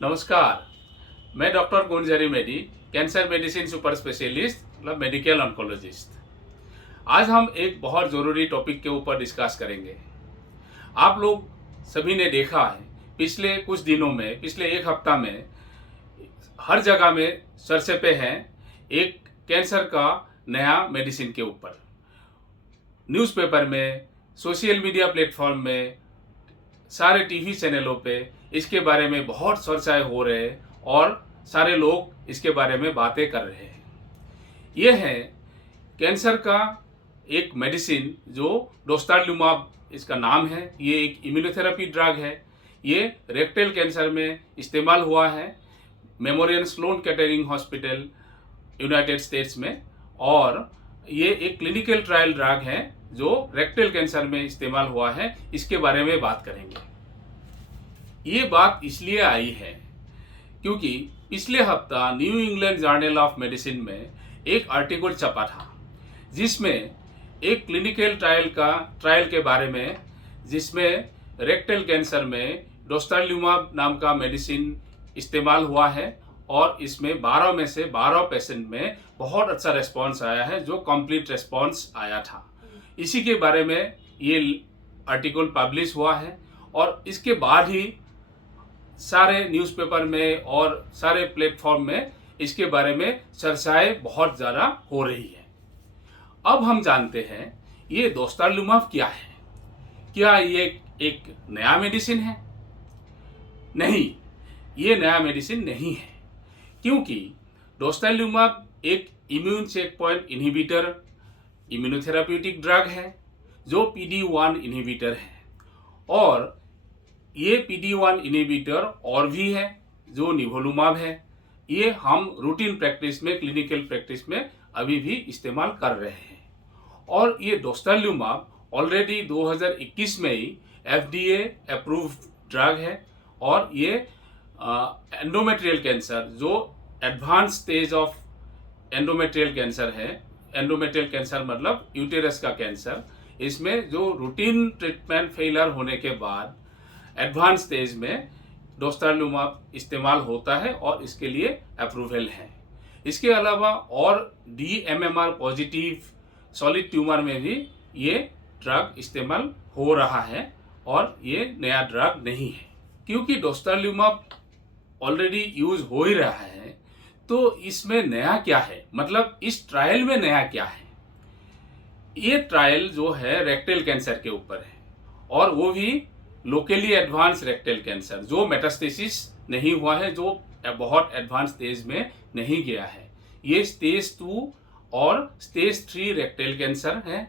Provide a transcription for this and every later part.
नमस्कार। मैं डॉक्टर गुंजरी मेडी, cancer medicine super specialist मतलब मेडिकल ऑन्कोलॉजिस्ट। आज हम एक बहुत ज़रूरी टॉपिक के ऊपर डिस्कस करेंगे। आप लोग सभी ने देखा है पिछले कुछ दिनों में, पिछले एक हफ्ता में हर जगह में चर्चे पे हैं एक कैंसर का नया मेडिसिन के ऊपर। न्यूज़पेपर में, सोशल मीडिया प्लेटफॉर्म में, सारे टीवी चैनलों पे इसके बारे में बहुत चर्चाएं हो रहे हैं और सारे लोग इसके बारे में बातें कर रहे हैं। ये है कैंसर का एक मेडिसिन जो डोस्टालिजुमाब इसका नाम है। ये एक इम्यूनोथेरेपी ड्रग है। ये रेक्टल कैंसर में इस्तेमाल हुआ है Memorial Sloan Kettering hospital United States में, और ये एक क्लिनिकल ट्रायल ड्रग है जो रेक्टल कैंसर में इस्तेमाल हुआ है। इसके बारे में बात करेंगे। ये बात इसलिए आई है क्योंकि पिछले हफ्ता new England journal of medicine में एक आर्टिकल छपा था जिसमें एक क्लिनिकल ट्रायल के बारे में, जिसमें रेक्टल कैंसर में डोस्टालिजुमाब नाम का मेडिसिन इस्तेमाल हुआ है और इसमें 12 में से 12 पेशेंट में बहुत अच्छा रिस्पॉन्स आया है, जो कंप्लीट रिस्पॉन्स आया था। इसी के बारे में ये आर्टिकल पब्लिश हुआ है और इसके बाद ही सारे न्यूज़पेपर में और सारे प्लेटफॉर्म में इसके बारे में चर्चाएं बहुत ज़्यादा हो रही है। अब हम जानते हैं ये डोस्टालिजुमाब क्या है। क्या ये एक नया मेडिसिन है? नहीं, ये नया मेडिसिन नहीं है, क्योंकि डोस्टालिजुमाब एक immune check point inhibitor immunotherapeutic drug है जो PD-1 इनहिबिटर है। और ये PD-1 इनहिबिटर और भी है जो निवोलुमाब है। ये हम रूटीन प्रैक्टिस में, क्लिनिकल प्रैक्टिस में अभी भी इस्तेमाल कर रहे हैं। और ये डोस्टालिजुमाब ऑलरेडी 2021 में ही FDA अप्रूव ड्रग है। और ये एंडोमेट्रियल कैंसर, जो advance stage of endometrial cancer है, एंडोमेट्रियल कैंसर मतलब यूटेरस का कैंसर, इसमें जो रूटीन ट्रीटमेंट फेलियर होने के बाद एडवांस स्टेज में डोस्टालिजुमाब इस्तेमाल होता है और इसके लिए अप्रूवल है। इसके अलावा और DMMR पॉजिटिव सॉलिड ट्यूमर में भी ये ड्रग इस्तेमाल हो रहा है और ये नया ड्रग नहीं है। क्योंकि डोस्टालिजुमाब ऑलरेडी यूज हो ही रहा है, तो इसमें नया क्या है, मतलब इस ट्रायल में नया क्या है। ये ट्रायल जो है रेक्टल कैंसर के ऊपर है, और वो भी लोकली एडवांस रेक्टल कैंसर जो मेटास्टेसिस नहीं हुआ है, जो बहुत एडवांस स्टेज में नहीं गया है। ये स्टेज 2 और स्टेज 3 रेक्टल कैंसर है।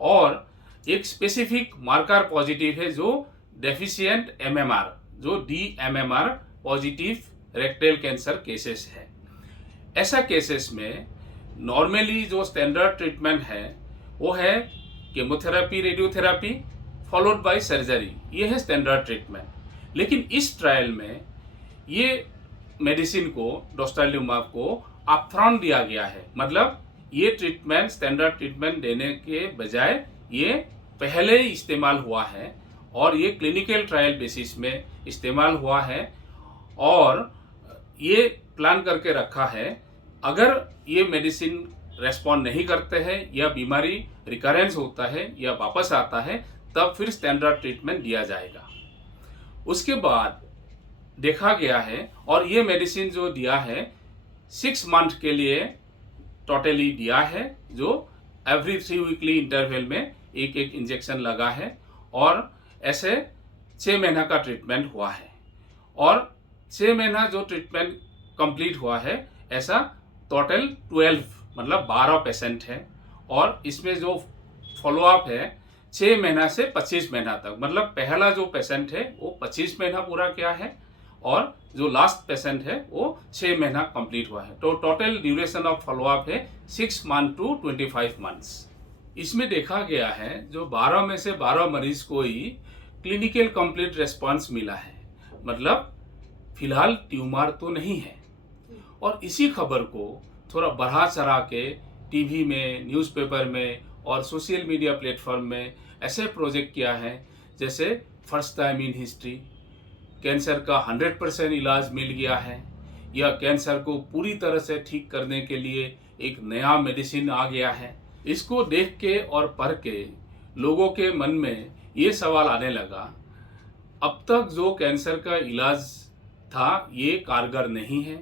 और एक स्पेसिफिक मार्कर पॉजिटिव है जो डेफिशिएंट MMR, जो DMMR positive rectal cancer cases है। ऐसा केसेस में नॉर्मली जो स्टैंडर्ड ट्रीटमेंट है वो है chemotherapy, radiotherapy followed by surgery. ये है स्टैंडर्ड ट्रीटमेंट। लेकिन इस ट्रायल में ये मेडिसिन को, डोस्टालिजुमाब को अपफ्रंट दिया गया है। मतलब ये ट्रीटमेंट, स्टैंडर्ड ट्रीटमेंट देने के बजाय ये पहले ही इस्तेमाल हुआ है और ये क्लिनिकल ट्रायल बेसिस में इस्तेमाल हुआ है। और ये प्लान करके रखा है, अगर ये मेडिसिन रेस्पॉन्ड नहीं करते हैं या बीमारी रिकरेंस होता है या वापस आता है, तब फिर स्टैंडर्ड ट्रीटमेंट दिया जाएगा। उसके बाद देखा गया है, और ये मेडिसिन जो दिया है 6 मंथ के लिए टोटली दिया है, जो एवरी 3 वीकली इंटरवल में एक एक इंजेक्शन लगा है। और ऐसे 6 महीना का ट्रीटमेंट हुआ है। और 6 महीना जो ट्रीटमेंट कंप्लीट हुआ है, ऐसा टोटल 12 मतलब 12 पेशेंट है। और इसमें जो फॉलोअप है 6 महीना से 25 महीना तक, मतलब पहला जो पेशेंट है वो 25 महीना पूरा किया है और जो लास्ट पेशेंट है वो 6 महीना कंप्लीट हुआ है। तो टोटल ड्यूरेशन ऑफ फॉलोअप है 6 मंथ टू 25 मंथ्स। इसमें देखा गया है जो 12 में से 12 मरीज को ही क्लिनिकल कंप्लीट रेस्पॉन्स मिला है, मतलब फिलहाल ट्यूमर तो नहीं है। और इसी खबर को थोड़ा बढ़ा चढ़ा के टीवी में, न्यूज़पेपर में और सोशल मीडिया प्लेटफॉर्म में ऐसे प्रोजेक्ट किया है जैसे first time in history cancer का 100% इलाज मिल गया है या कैंसर को पूरी तरह से ठीक करने के लिए एक नया मेडिसिन आ गया है। इसको देख के और पढ़ के लोगों के मन में ये सवाल आने लगा, अब तक जो कैंसर का इलाज था ये कारगर नहीं है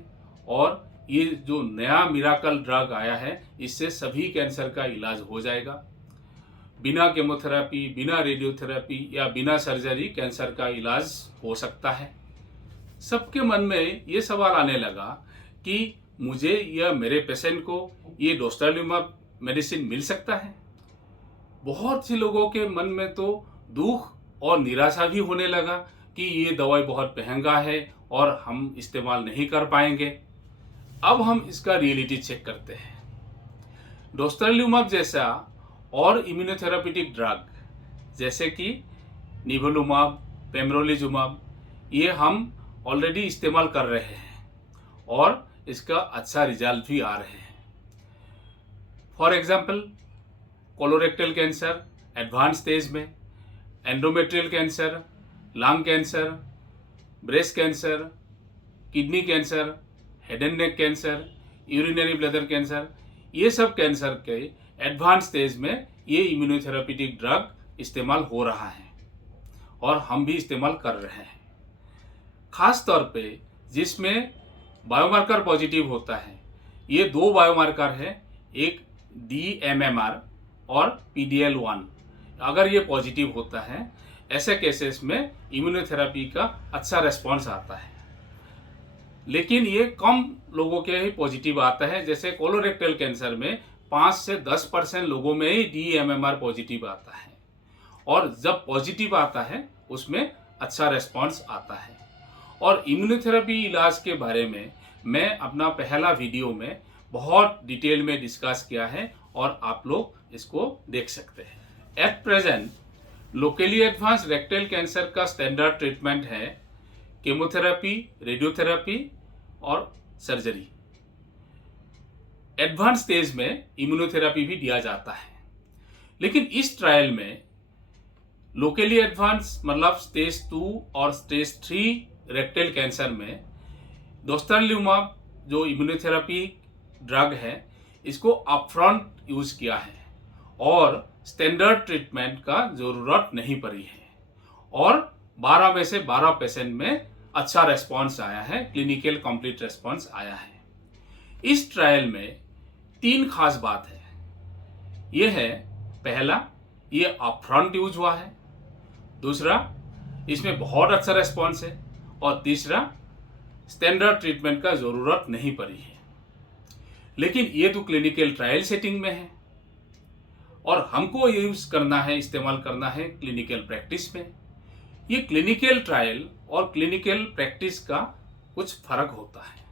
और ये जो नया मिराकल ड्रग आया है इससे सभी कैंसर का इलाज हो जाएगा। बिना केमोथेरेपी, बिना रेडियोथेरेपी या बिना सर्जरी कैंसर का इलाज हो सकता है। सबके मन में ये सवाल आने लगा कि मुझे या मेरे पेशेंट को ये डोस्टालिजुमाब मेडिसिन मिल सकता है। बहुत से लोगों के मन में तो दुख और निराशा भी होने लगा कि ये दवाई बहुत महंगा है और हम इस्तेमाल नहीं कर पाएंगे। अब हम इसका रियलिटी चेक करते हैं। डोस्टालिजुमाब जैसा और इम्यूनोथेरेपेटिक ड्रग जैसे कि निवोलुमाब, पेमरोलिजुमाब, ये हम ऑलरेडी इस्तेमाल कर रहे हैं और इसका अच्छा रिजल्ट भी आ रहे हैं। For example, colorectal cancer advance stage में, endometrial cancer, lung cancer, breast cancer, kidney cancer, head and neck cancer, urinary bladder cancer, ये सब कैंसर के एडवांस स्टेज में ये इम्यूनोथेरेपेटिक ड्रग इस्तेमाल हो रहा है और हम भी इस्तेमाल कर रहे हैं। खास तौर पे जिसमें बायोमार्कर पॉजिटिव होता है, ये दो बायोमार्कर है, एक DMMR और PDL1। अगर ये पॉजिटिव होता है, ऐसे केसेस में इम्यूनोथेरेपी का अच्छा रेस्पॉन्स आता है। लेकिन ये कम लोगों के ही पॉजिटिव आता है। जैसे कोलोरेक्टल कैंसर में 5 से 10% लोगों में ही DMMR पॉजिटिव आता है और जब पॉजिटिव आता है उसमें अच्छा रेस्पॉन्स आता है। और इम्यूनोथेरेपी इलाज के बारे में मैं अपना पहला वीडियो में बहुत डिटेल में डिस्कस किया है और आप लोग इसको देख सकते हैं। At present locally advance rectal cancer का स्टैंडर्ड ट्रीटमेंट है केमोथेरेपी, रेडियोथेरेपी और सर्जरी। एडवांस स्टेज में इम्यूनोथेरेपी भी दिया जाता है। लेकिन इस ट्रायल में लोकली एडवांस मतलब स्टेज 2 और स्टेज 3 रेक्टल कैंसर में डोस्टालिजुमाब जो इम्यूनोथेरेपी ड्रग है इसको अपफ्रंट यूज किया है और स्टैंडर्ड ट्रीटमेंट का जरूरत नहीं पड़ी है और 12 में से 12 पेशेंट में अच्छा रेस्पॉन्स आया है, क्लिनिकल कंप्लीट रेस्पॉन्स आया है। इस ट्रायल में 3 खास बात है। ये है, पहला, ये अपफ्रंट यूज हुआ है, दूसरा, इसमें बहुत अच्छा रेस्पॉन्स है और तीसरा, स्टैंडर्ड ट्रीटमेंट का जरूरत नहीं पड़ी है। लेकिन ये तो क्लिनिकल ट्रायल सेटिंग में है और हमको यूज करना है, इस्तेमाल करना है क्लिनिकल प्रैक्टिस में। ये क्लिनिकल ट्रायल और क्लिनिकल प्रैक्टिस का कुछ फर्क होता है।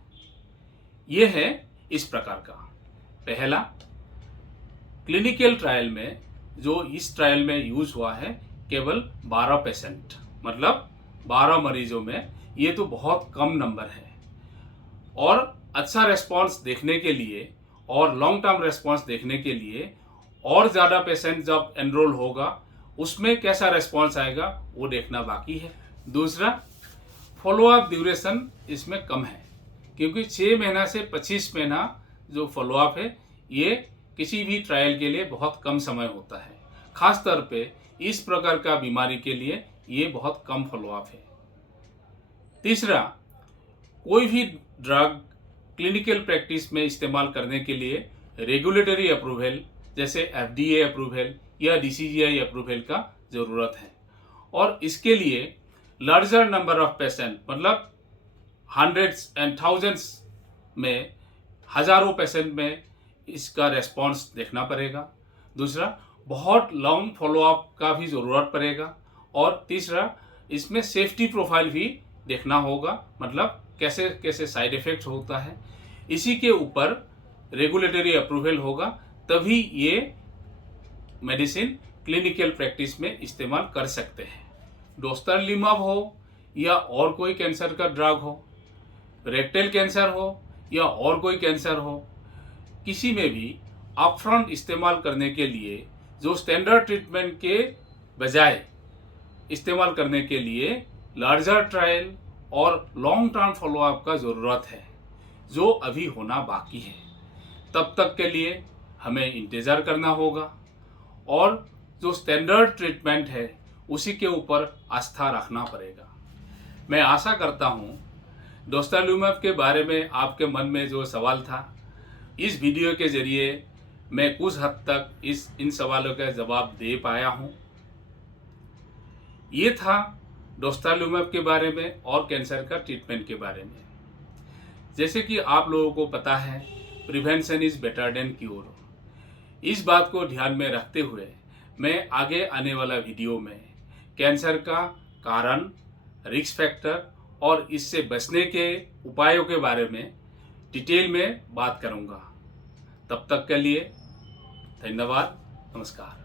ये है इस प्रकार का। पहला, क्लिनिकल ट्रायल में जो इस ट्रायल में यूज हुआ है केवल 12 पेशेंट, मतलब 12 मरीजों में, ये तो बहुत कम नंबर है। और अच्छा रेस्पॉन्स देखने के लिए और लॉन्ग टर्म रेस्पॉन्स देखने के लिए और ज़्यादा पेशेंट जब एनरोल होगा उसमें कैसा रेस्पॉन्स आएगा वो देखना बाकी है। दूसरा, फॉलोअप ड्यूरेशन इसमें कम है क्योंकि 6 महीना से 25 महीना जो फॉलोअप है ये किसी भी ट्रायल के लिए बहुत कम समय होता है। खास तौर पे इस प्रकार का बीमारी के लिए ये बहुत कम फॉलोअप है। तीसरा, कोई भी ड्रग क्लिनिकल प्रैक्टिस में इस्तेमाल करने के लिए रेगुलेटरी अप्रूवल जैसे FDA अप्रूवल या DCGI अप्रूवल का ज़रूरत है और इसके लिए लार्जर नंबर ऑफ पेशेंट, मतलब हंड्रेड्स एंड थाउजेंड्स में, हजारों पेशेंट में इसका रेस्पॉन्स देखना पड़ेगा। दूसरा, बहुत लॉन्ग फॉलोअप का भी ज़रूरत पड़ेगा और तीसरा, इसमें सेफ्टी प्रोफाइल भी देखना होगा, मतलब कैसे कैसे साइड इफेक्ट होता है। इसी के ऊपर रेगुलेटरी अप्रूवल होगा, तभी ये मेडिसिन क्लिनिकल प्रैक्टिस में इस्तेमाल कर सकते हैं। डोस्टालिजुमाब हो या और कोई कैंसर का ड्रग हो, रेक्टल कैंसर हो या और कोई कैंसर हो, किसी में भी अपफ्रंट इस्तेमाल करने के लिए जो स्टैंडर्ड ट्रीटमेंट के बजाय इस्तेमाल करने के लिए लार्जर ट्रायल और लॉन्ग टर्म फॉलोअप का ज़रूरत है जो अभी होना बाकी है। तब तक के लिए हमें इंतज़ार करना होगा और जो स्टैंडर्ड ट्रीटमेंट है उसी के ऊपर आस्था रखना पड़ेगा। मैं आशा करता हूँ डोस्टालूमैब के बारे में आपके मन में जो सवाल था, इस वीडियो के ज़रिए मैं कुछ हद तक इन सवालों का जवाब दे पाया हूँ। ये था डोस्टालूमैब के बारे में और कैंसर का ट्रीटमेंट के बारे में। जैसे कि आप लोगों को पता है, prevention is better than cure. इस बात को ध्यान में रखते हुए मैं आगे आने वाला वीडियो में कैंसर का कारण, रिस्क फैक्टर और इससे बचने के उपायों के बारे में डिटेल में बात करूंगा। तब तक के लिए धन्यवाद, नमस्कार।